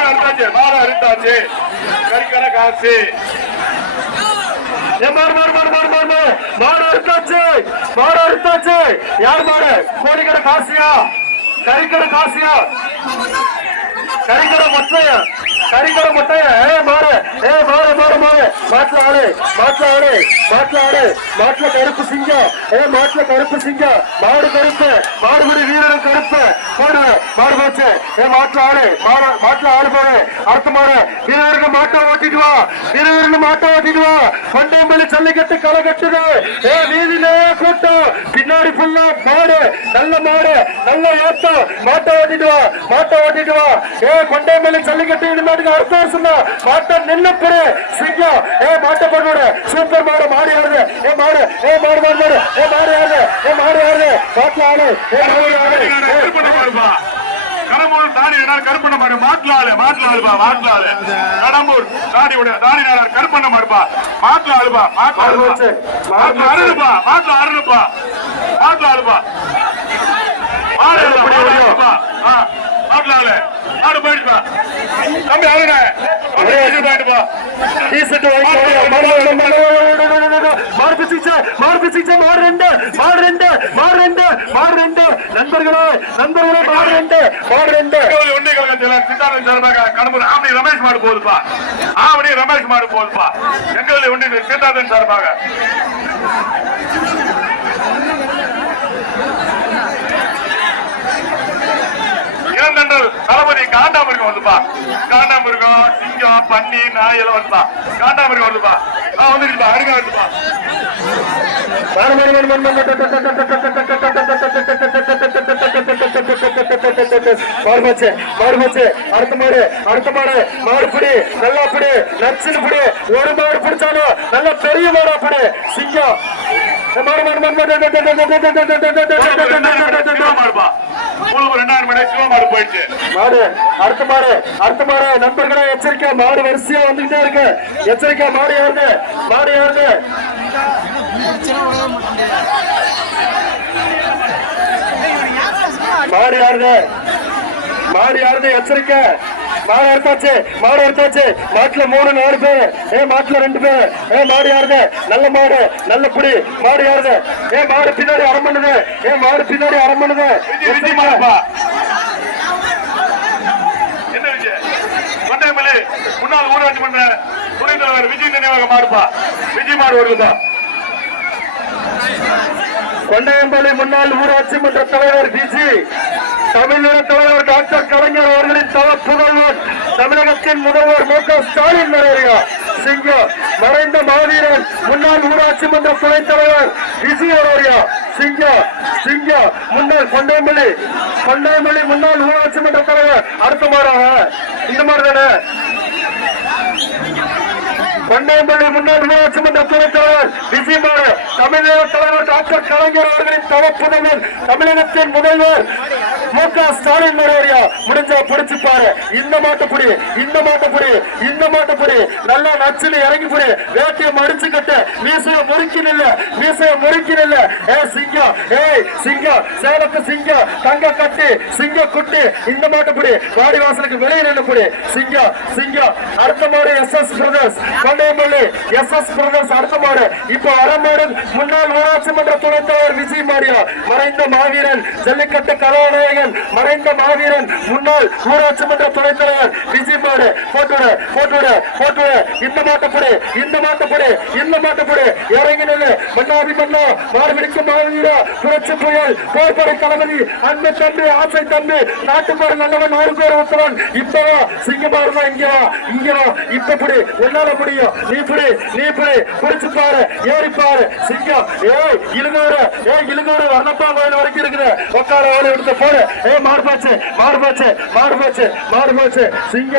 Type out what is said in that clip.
மாடு அறுத்தாச்சு மாடு அறுத்தாச்சு. கறிக்கடை காசு. மாடு மாடு மாடு மாடு மாடு மாடு அறுத்தாச்சு மாடு அறுத்தாச்சு. யார் மாடு கோடிக்கடை காசியா? கறிக்கடை காசியா? கறிக்கடை மொட்டைய? கறிக்கடை மொட்டைய? ஏ மாடு ஏ மாடு மாடு மாடு மாட்டுல ஆடு மாட்டுல ஆடு மாட்டுல கருப்பு சிங்கம் ஏ மாட்டுல கருப்பு சிங்கம் மாடு கருப்பு மாடுபடி வீரன் கருப்பு. போடு மாடு போச்சு. ஏ மாட்டுல ஆடு மாடு மாட்டுல ஆடு போடு. அடுத்த மாடு. வீரருக்கு மாட்டை ஓட்டிட்டு வா. வீரருக்கு மாட்டை ஓட்டிட்டு வா. கொண்டையம்பள்ளி ஜல்லிக்கட்டு களை கட்டுது. ஏ வீதியிலே கூட்டம். பின்னாடி ஃபுல்லா மாடு. நல்ல மாடு. நல்ல ஏத்தம். மாட்டை ஓட்டிட்டு வா. மாட்டை ஓட்டிட்டு வா. ஏ கொண்டையம்பள்ளி ஜல்லிக்கட்டு இனிமேட்டுக்கு அடுத்த வருஷம் தான் மாட்டை நின்னு சிங்கம். ஏ மாட்டை பண்ணோட சூப்பர் மாடு மாடு யாருது ஏ மாடு ஏ மாடு மாடு மாடு ஏ மாடு யாருது ஏ மாடு யாருது மாட்டுல ஆளு ஏ மாடு யாரு கடம்பூர் தாடி நாடு கருப்பண்ண மாடு மாட்டுல ஆளு மாட்டுல ஆளுப்பா மாட்டுல ஆளு கடம்பூர் தாடி உடைய தாடி நாடு கருப்பண்ண மாடுப்பா மாட்டுல ஆளுப்பா மாட்டுல போச்சு. மாட்டுல அருணுப்பா மாட்டுல அருணுப்பா மாட்டுல ஆளுப்பா மாடு எப்படி மாடு வரும்? அருணுப்பா. ஆ, மாட்டுல ஆளு மாடு போயிடுப்பா தம்பி அருண மாடு மாடு பிச்சுச்சா மாடு பிச்சுச்சா மாடு ரெண்டு மாடு ரெண்டு மாடு ரெண்டு மாடு ரெண்டு நண்பர்களே நண்பர்களே மாடு ரெண்டு மாடு ரெண்டு ஒன்றிய கழகத்தில் சித்தார்த்த சார்பாக கடம்பூர் ஆவணி ரமேஷ் மாடு போகுதுப்பா ஆவணி ரமேஷ் மாடு ஒன்றிய சித்தார்த்தன் சார்பாக தளபதி காண்டாமிருகம் வந்துப்பா காண்டாமிருகம் சிங்கம் பன்னி நாய் எல்லாம் வந்துப்பா காண்டாமிருகம் வந்துப்பா நான் வந்துருப்பா அருகா வந்துப்பா மாடு மாடு அடுத்த மாடு அடுத்த மாடு மாறுபடி நல்லா பிடி நச்சுன்னு பிடி ஒரு மாடு பிடிச்சாலும் நல்ல பெரிய மாடா பிடி சிங்கம் மாடு மாடு மாடு மாடு சிவா மாடுப்பா உங்களுக்கு ரெண்டாயிரம் மணி சிவா மாடு போயிடுச்சு. மாடு அடுத்த மாடு அடுத்த மாடு. நண்பர்களே எச்சரிக்கை மாடு வரிசையா வந்துகிட்டே இருக்கு. எச்சரிக்கை மாடு யாருது மாடு யாருது மாடு யாருது மாடு யாருது எச்சரிக்கை. மாடு எடுத்தாச்சு மாடு எடுத்தாச்சு மாட்டுல மூணு நாலு பேரு. ஏ மாட்டுல ரெண்டு பேரு. ஏ மாடு யாருது? நல்ல மாடு நல்ல புடி மாடு யாருது? ஏ மாடு பின்னாடி அரம் பண்ணுது ஏ மாடு பின்னாடி அரம் பண்ணுது விஜய் விஜய்? விஜய் முன்னாள் ஊராட்சி மன்ற துணைத் தலைவர் விஜய் நினைவாக விஜய் மாடு வருதுப்பா கொண்டையம்பள்ளி முன்னாள் ஊராட்சி மன்ற தலைவர் பிஜி தமிழக தலைவர் டாக்டர் கலைஞர் அவர்களின் தவ புதல்வர் தமிழகத்தின் முதல்வர் மு க ஸ்டாலின் நிறையா சிங்கம் மறைந்த மாவீரன் முன்னாள் ஊராட்சி மன்ற துணைத் தலைவர் விஜய் அரோரியா. சிங்கம் சிங்கம் முன்னாள் கொண்டையம்பள்ளி கொண்டையம்பள்ளி முன்னாள் ஊராட்சி மன்ற தலைவர். அடுத்த மாறாக இந்த மாதிரி தானே கொண்டையம்பள்ளி முன்னாள் ஊராட்சி மன்ற துணைத் தலைவர் விஜயமாறு தமிழக தலைவர் டாக்டர் கலைஞர் அவர்களின் தவப்புதல்வர் தமிழகத்தின் முதல்வர் மு க ஸ்டாலின் மறுவரியா முடிஞ்சா புடிச்சு பாரு. இந்த மாட்டப்புடி இந்த மாட்டப்புடி இந்த மாட்டப்புடி நல்லா நச்சுன்னு இறங்கி புடி வேட்டையை மடிச்சு கட்டு. மீசைய முறுக்கி நில்ல. மீசைய முறுக்கி நில்ல. ஏ சிங்கம் ஏய் சிங்கம் சேலத்து சிங்கம் தங்க கட்டி சிங்க குட்டி. இந்த மாட்டப்புடி வாடி வாசலுக்கு வெளியே நின்று புடி சிங்கம் சிங்கம் அடுத்த மாடு S S brothers. Kondayampalli S S brothers அடுத்த மாடு. இப்போ அறமாடு முன்னாள் ஊராட்சி மன்ற துணைத் தலைவர் விஜய் மாரியா. மறைந்த மாவீரன் ஜல்லிக்கட்டு கதாநாயகன். மறைந்த மாவீரன் முன்னாள் ஊராட்சி மன்ற துணைத் தலைவர் விஜய் மாடு போட்டுவிட போட்டுவிட போட்டுவிட இந்த மாட்டப்படு இந்த மாட்டப்படு இந்த மாட்டப்படு இறங்கி நில்லு மன்னாதி மன்னா மாடு மாவீரா புரட்சி புயல் போர்படை தளபதி அன்பு தம்பி ஆசை தம்பி நாட்டுப்பாடு நல்லவன் நூறு பேர் உத்தவன் இப்பவா சிங்கமாறு தான் இங்கவா இப்படி என்னால இப்ப முடியும். நீ புடி நீ பிடி. பிடிச்சு பாரு ஏறி பாரு. சிங்கம் ஏய் இழுங்கூரு ஏய் இழுங்கூரு வர்ணப்பா கோயில் வரைக்கும் இருக்குது. உட்கார வேலை எடுத்து போடு. ஏ மாடு போச்சு மாடு போச்சு மாடு போச்சு மாடு போச்சு சிங்கம்